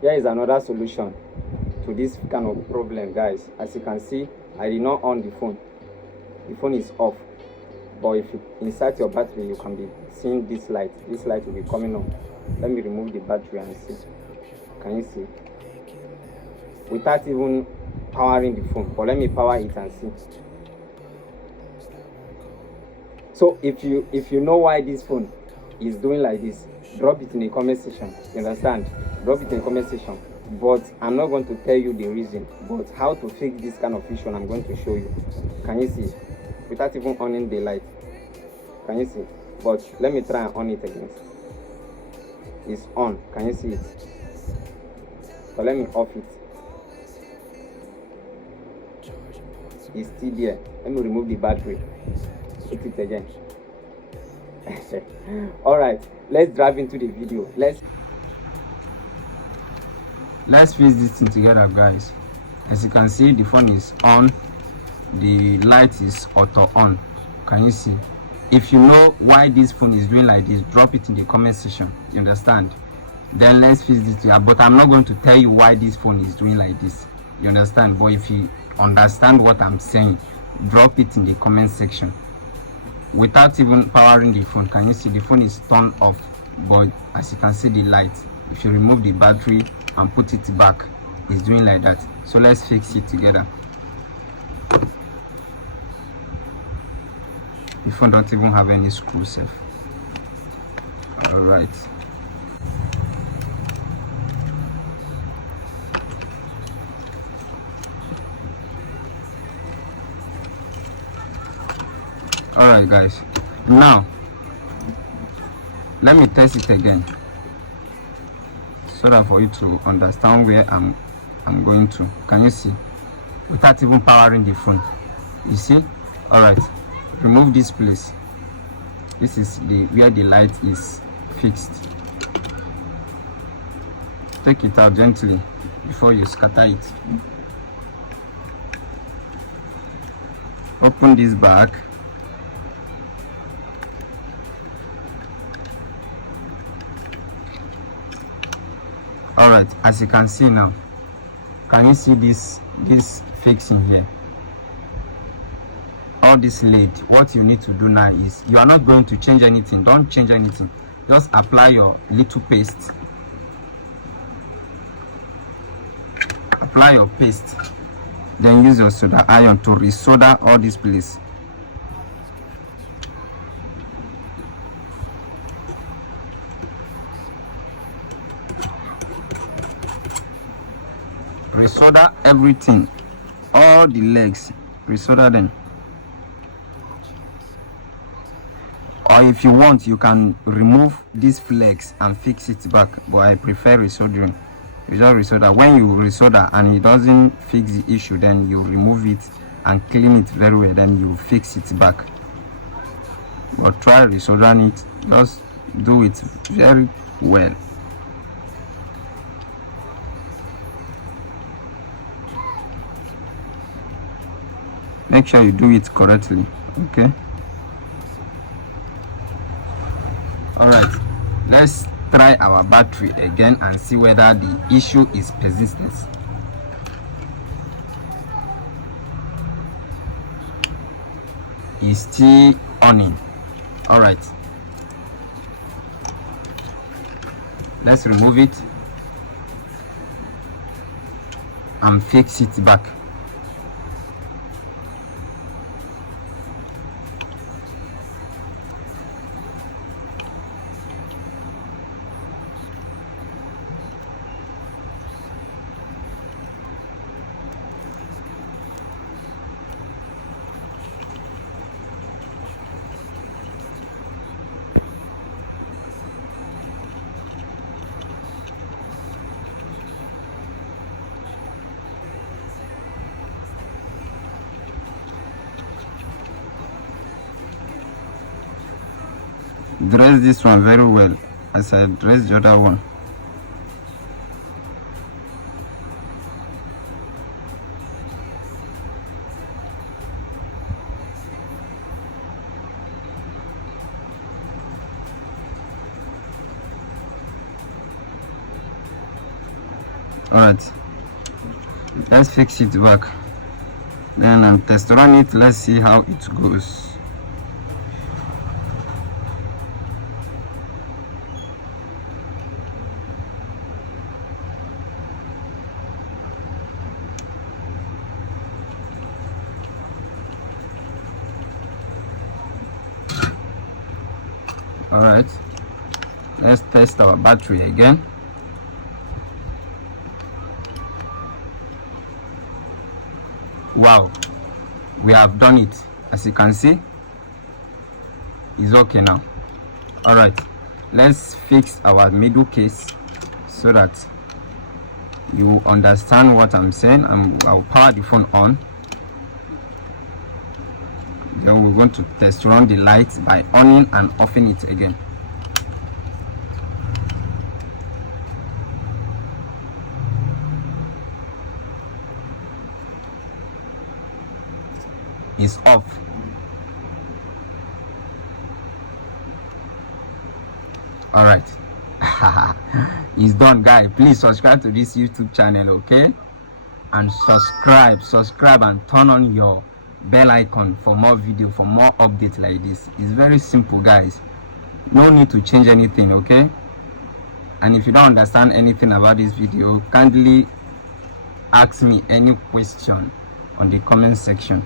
Here is another solution to this kind of problem, guys. As you can see, I did not on the phone. The phone is off, but if you insert your battery, you can be seeing this light. This light will be coming on. Let me remove the battery and see. Can you see? Without even powering the phone, but let me power it and see. So if you know why this phone is doing like this, drop it in the comment section. You understand? Drop it in the comment section. But I'm not going to tell you the reason, but how to fix this kind of issue, I'm going to show you. Can you see? Without even on the light. Can you see? But let me try and on it again. It's on. Can you see it? So let me off it. It's still there. Let me remove the battery. Hit it again. All right, let's dive into the video. Let's fix this thing together, guys. As you can see, the phone is on, the light is auto on. Can you see? If you know why this phone is doing like this, drop it in the comment section. You understand? Then let's fix this together. But I'm not going to tell you why this phone is doing like this. You understand? But if you understand what I'm saying, drop it in the comment section. Without even powering the phone, can you see the phone is turned off? But as you can see, the light, if you remove the battery and put it back, it's doing like that. So let's fix it together. The phone don't even have any screws left. All right. Alright, guys, now let me test it again so that for you to understand where I'm going to. Can you see? Without even powering the phone, you see? Alright, remove this place. This is the where the light is fixed. Take it out gently before you scatter it. Open this back. All right, as you can see now, can you see this fixing here? All this lid. What you need to do now is, you are not going to change anything. Don't change anything. Just apply your little paste. Apply your paste. Then use your solder iron to resolder all this place. Resolder everything, all the legs, resolder them. Or if you want, you can remove these flex and fix it back, but I prefer resoldering. You just resolder. When you resolder and it doesn't fix the issue, then you remove it and clean it very well, then you fix it back. But try resoldering it, just do it very well. Make sure you do it correctly, okay? All right, let's try our battery again and see whether the issue is persistence. It's still on. All right, let's remove it and fix it back. Dress this one very well as I dress the other one. All right, let's fix it back, then I'm test run it. Let's see how it goes. All right, let's test our battery again. Wow, we have done it. As you can see, it's okay now. All right, let's fix our middle case so that you understand what I'm saying. I'll power the phone on. Then we're going to test run the lights by on and offing it again. It's off. All right. It's done, guys. Please subscribe to this YouTube channel, okay? And subscribe and turn on your bell icon for more video, for more updates like this. It's very simple, guys. No need to change anything, okay? And if you don't understand anything about this video, kindly ask me any question on the comment section.